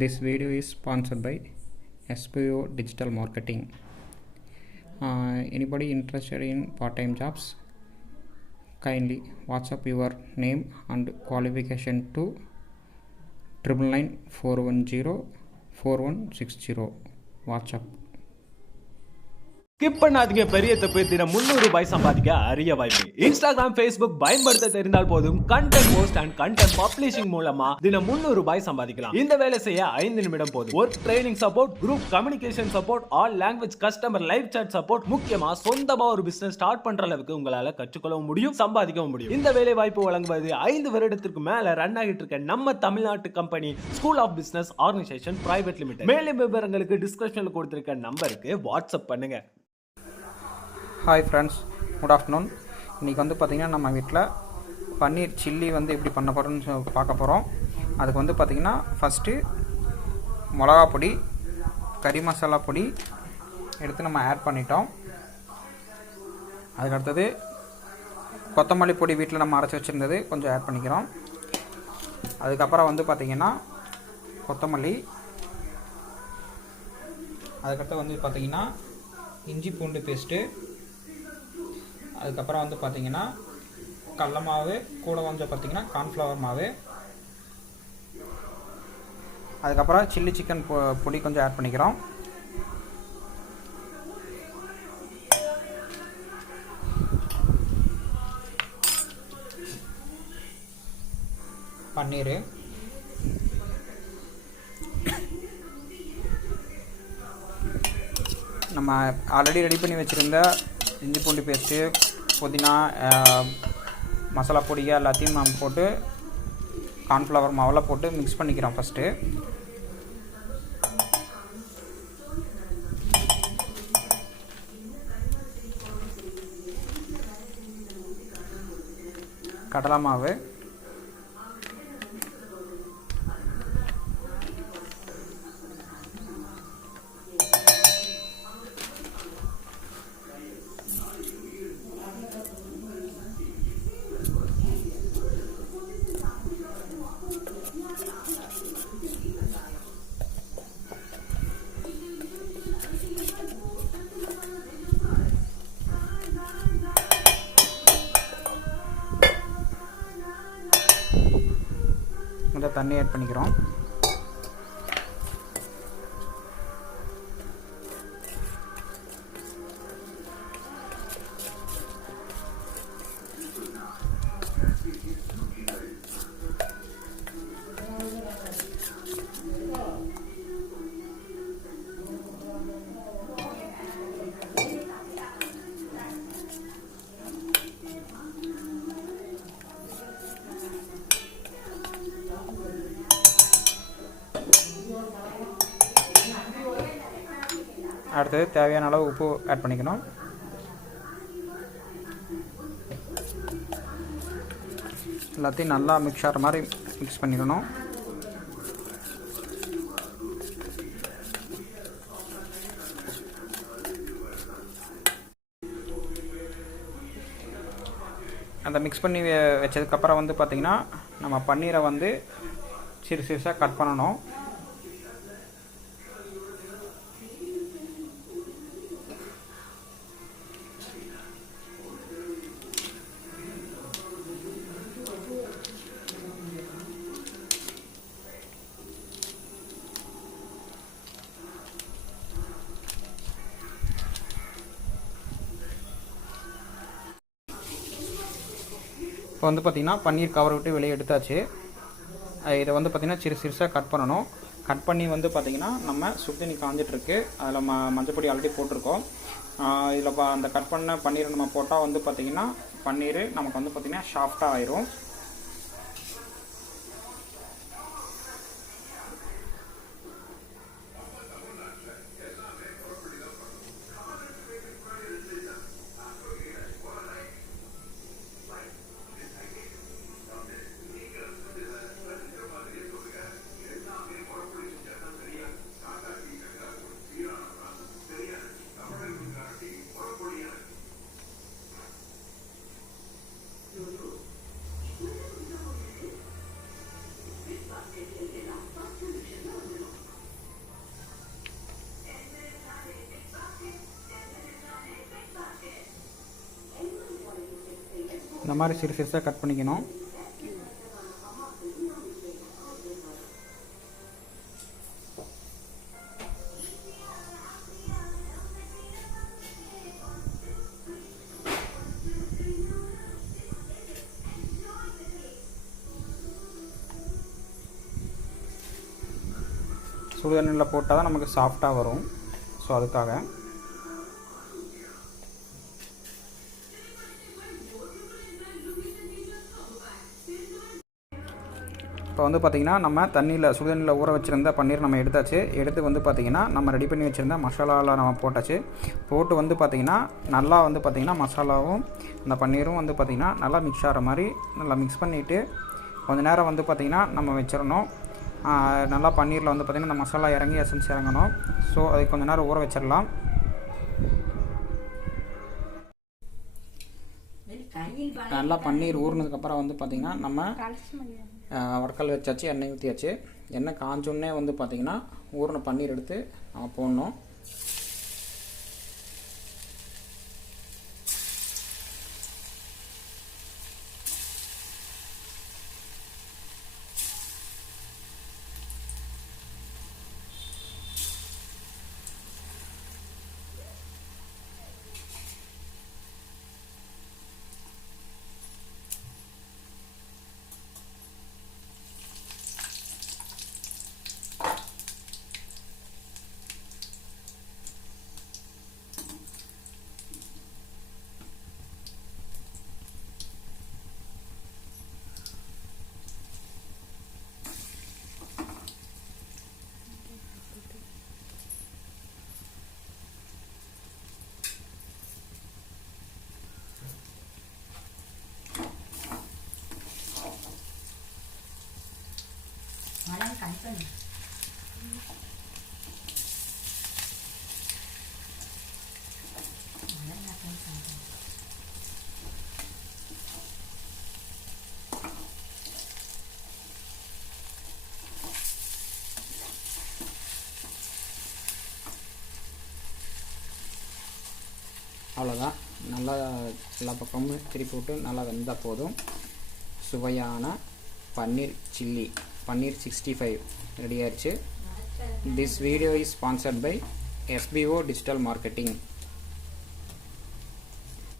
This video is sponsored by SPO Digital Marketing. Anybody interested in part-time jobs? Kindly WhatsApp your name and qualification to 999-410-4160. WhatsApp. Skip பண்ணாதீங்க. பெரிய தப்பு. தினம் 300 ரூபாய் சம்பாதிக்க அரிய வாய்ப்பு. இன்ஸ்டாகிராம், ஃபேஸ்புக் பயன்படுத்த தெரிந்தால் போதும் content post and content publishing மூலமா தினம் 300 ரூபாய் சம்பாதிக்கலாம். இந்த வேலை செய்ய 5 நிமிடம் போதும். Work training support, group communication support, all language customer live chat support, முக்கியமா சொந்தமா ஒரு பிசினஸ் ஸ்டார்ட் பண்ற அளவுக்கு உங்களால கற்றுக்கொள்ளவும் முடியும், சம்பாதிக்கவும் முடியும். இந்த வேலை வாய்ப்பு வழங்குவது 5 வருடத்திற்கு மேல ரன் ஆகிட்டு இருக்க நம்ம தமிழ்நாட்டு company school of business organisation private limited. மேலும் விவரங்களுக்கு டிஸ்கிரிப்ஷன்ல கொடுத்திருக்க நம்பருக்கு வாட்ஸ்அப் பண்ணுங்க. Hi friends, good afternoon. இன்றைக்கி பார்த்திங்கன்னா நம்ம வீட்டில் பன்னீர் சில்லி எப்படி பண்ண போகிறோன்னு பார்க்க போகிறோம். அதுக்கு பார்த்திங்கன்னா ஃபஸ்ட்டு மிளகா பொடி, கறி மசாலா பொடி எடுத்து நம்ம ஆட் பண்ணிட்டோம். அதுக்கடுத்தது கொத்தமல்லி பொடி வீட்டில் நம்ம அரைச்சி வச்சுருந்தது கொஞ்சம் ஆட் பண்ணிக்கிறோம். அதுக்கப்புறம் பார்த்திங்கன்னா கொத்தமல்லி, அதுக்கடுத்து பார்த்திங்கன்னா இஞ்சி பூண்டு பேஸ்ட்டு, அதுக்கப்புறம் பார்த்திங்கன்னா கடல மாவு, கூட கொஞ்சம் பார்த்திங்கன்னா கார்ன்ஃப்ளவர் மாவு, அதுக்கப்புறம் சில்லி சிக்கன் பொடி கொஞ்சம் ஆட் பண்ணிக்கிறோம். பன்னீர், நம்ம ஆல்ரெடி ரெடி பண்ணி வச்சுருந்த இஞ்சி பூண்டு பேஸ்ட்டு, புதினா, மசாலா பொடியை எல்லாத்தையும் நம்ம போட்டு கார்ன்ஃப்ளவர் மாவெல்லாம் போட்டு மிக்ஸ் பண்ணிக்கிறோம். ஃபஸ்ட்டு கடலை மாவு, தண்ணி ஆட் பண்ணிக்கிறோம். அடுத்தது தேவையான அளவு உப்பு ஆட் பண்ணிக்கணும். எல்லாத்தையும் நல்லா மிக்ஸ் ஆகிற மாதிரி மிக்ஸ் பண்ணிடணும். அந்த மிக்ஸ் பண்ணி வச்சதுக்கப்புறம் பார்த்திங்கன்னா நம்ம பன்னீரை சிறு சிறுசாக கட் பண்ணணும். இப்போ பார்த்திங்கன்னா பன்னீர் கவர் விட்டு வெளியே எடுத்தாச்சு. இதை பார்த்திங்கன்னா சிறு சிறுசாக கட் பண்ணணும். கட் பண்ணி பார்த்திங்கன்னா நம்ம சுடுதண்ணி காஞ்சிட்ருக்கு. அதில் மஞ்சப்பொடி ஆல்ரெடி போட்டிருக்கோம். இதில் அந்த கட் பண்ண பன்னீரை நம்ம போட்டால் பார்த்திங்கன்னா பன்னீர் நமக்கு பார்த்திங்கன்னா சாஃப்டாக ஆயிரும். இந்த மாதிரி சிறுசாக கட் பண்ணிக்கணும். சுடுதண்ணியில் போட்டால் தான் நமக்கு சாஃப்டாக வரும். ஸோ அதுக்காக இப்போ வந்து பார்த்திங்கன்னா நம்ம சுடுதண்ணியில் ஊற வச்சுருந்த பன்னீர் நம்ம எடுத்தாச்சு. எடுத்து வந்து பார்த்திங்கன்னா நம்ம ரெடி பண்ணி வச்சுருந்த மசாலாவில் நம்ம போட்டாச்சு. போட்டு வந்து பார்த்திங்கன்னா நல்லா வந்து பார்த்திங்கன்னா மசாலாவும் அந்த பன்னீரும் வந்து பார்த்திங்கன்னா நல்லா மிக்ஸ் ஆகிற மாதிரி நல்லா மிக்ஸ் பண்ணிவிட்டு கொஞ்சம் நேரம் வந்து பார்த்திங்கன்னா நம்ம வச்சிடணும். நல்லா பன்னீரில் வந்து பார்த்திங்கன்னா இந்த மசாலா இறங்கி எசன்ஸ் இறங்கணும். ஸோ அது கொஞ்சம் நேரம் ஊற வச்சிடலாம். நல்லா பன்னீர் ஊறினதுக்கப்புறம் வந்து பார்த்திங்கன்னா நம்ம வடக்கல் வச்சாச்சு, எண்ணெய் ஊற்றியாச்சு. எண்ணெய் காஞ்சோடனே வந்து பார்த்திங்கன்னா ஊறின பன்னீர் எடுத்து நம்ம போடணும். அவ்வளோதான். நல்லா எல்லா பக்கமும் திருப்பி விட்டு நல்லா வெந்தால் போதும். சுவையான பன்னீர் சில்லி, பன்னீர் 65 ரெடி ஆயிடுச்சு. This video is sponsored by SBO digital marketing.